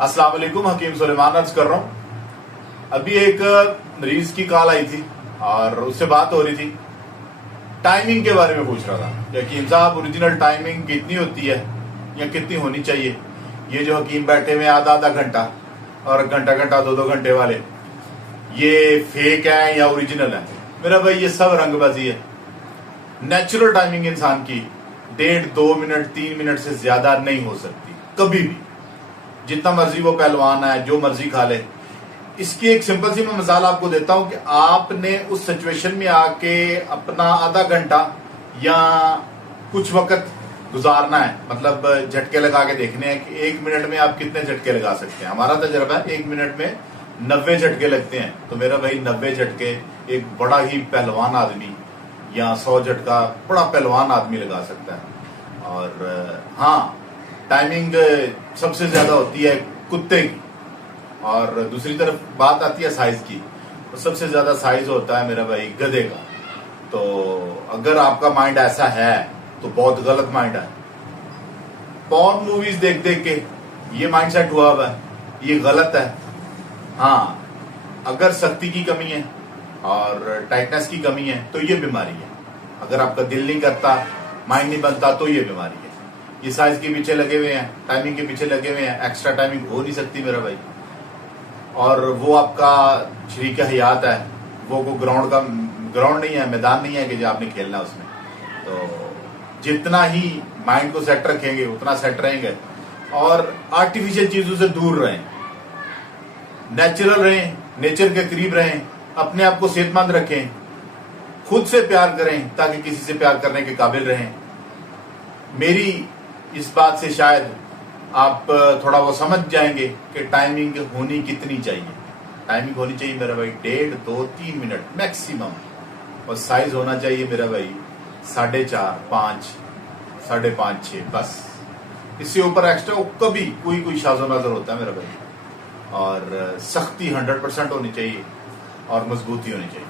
अस्सलाम वालेकुम, हकीम सुलेमान अर्ज कर रहा हूँ। अभी एक मरीज की कॉल आई थी और उससे बात हो रही थी, टाइमिंग के बारे में पूछ रहा था कि हकीम साहब ओरिजिनल टाइमिंग कितनी होती है या कितनी होनी चाहिए। ये जो हकीम बैठे हुए आधा आधा घंटा और घंटा घंटा दो घंटे वाले, ये फेक है या ओरिजिनल है? मेरा भाई ये सब रंगबाजी है। नेचुरल टाइमिंग इंसान की 1.5-2 मिनट 3 मिनट से ज्यादा नहीं हो सकती कभी भी। जितना मर्जी वो पहलवान है, जो मर्जी खा ले। इसकी एक सिंपल सी मैं मिसाल आपको देता हूं कि आपने उस सिचुएशन में आके अपना आधा घंटा या कुछ वक्त गुजारना है, मतलब झटके लगा के देखने हैं कि 1 मिनट में आप कितने झटके लगा सकते हैं। हमारा तजर्बा है 1 मिनट में 90 झटके लगते हैं। तो मेरा भाई 90 झटके एक बड़ा ही पहलवान आदमी या 100 झटका बड़ा पहलवान आदमी लगा सकता है। और हाँ, टाइमिंग सबसे ज्यादा होती है कुत्ते की। और दूसरी तरफ बात आती है साइज की, तो सबसे ज्यादा साइज होता है मेरा भाई गधे का। तो अगर आपका माइंड ऐसा है तो बहुत गलत माइंड है। पॉर्न मूवीज देख देख के ये माइंड सेट हुआ हुआ है, ये गलत है। हाँ, अगर शक्ति की कमी है और टाइटनेस की कमी है तो ये बीमारी है। अगर आपका दिल नहीं करता, माइंड नहीं बनता, तो ये बीमारी है। ये साइज के पीछे लगे हुए हैं, टाइमिंग के पीछे लगे हुए हैं। एक्स्ट्रा टाइमिंग हो नहीं सकती मेरा भाई। और वो आपका शरीक हयात है, वो को ग्राउंड नहीं है, मैदान नहीं है कि जो आपने खेलना है उसमें। तो जितना ही माइंड को सेट रखेंगे उतना सेट रहेंगे। और आर्टिफिशियल चीजों से दूर रहें, नेचुरल रहें, नेचर के करीब रहें, अपने आप को सेहतमंद रखें, खुद से प्यार करें ताकि किसी से प्यार करने के काबिल रहें। मेरी इस बात से शायद आप थोड़ा वो समझ जाएंगे कि टाइमिंग होनी कितनी चाहिए। टाइमिंग होनी चाहिए मेरा भाई 1.5, 2, 3 मिनट मैक्सिमम। और साइज होना चाहिए मेरा भाई 4.5, 5, 5.5, 6 बस। इससे ऊपर एक्स्ट्रा कभी कोई शाजो नजर होता है मेरा भाई। और सख्ती 100% होनी चाहिए और मजबूती होनी चाहिए।